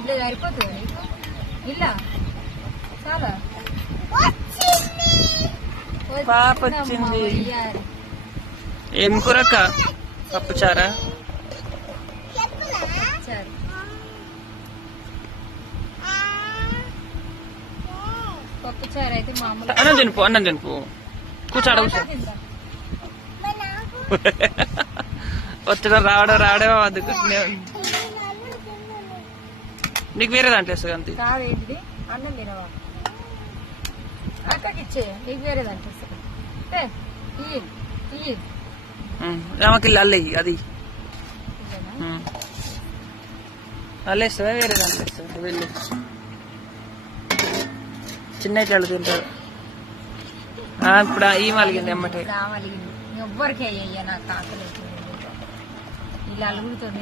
ఇలా సరిపోతుంది నీకు ఇలా చాలా పాప వచ్చింది. ఏం కూరక్క? పప్పుచారా? పప్పుచారు అయితే మామూలు. అన్నం తినుపు, అన్నం తినుపు. కూర్చోడ కూర్చో. వచ్చడం రావడం అందుకుంటున్నా. నీకు వేరే దాంట్లో వేస్తుంది అంతే. కాదేంటిది అన్నం తినవా? అక్కడికి ఇచ్చే నీకు వేరే దాంట్లో వస్తుంది. ఆమెకి అల్లెయ్యి అది అల్లేస్తుందా వేరే దాంట్లో వేస్తుంది. వెళ్ళి చిన్న ఇట్లా తింటారు. ఇప్పుడు ఈ మలిగింది ఎమ్మటే ఎవ్వరికి అయ్యా నాకు ఆకలి ఇలా అలుగుతుంది.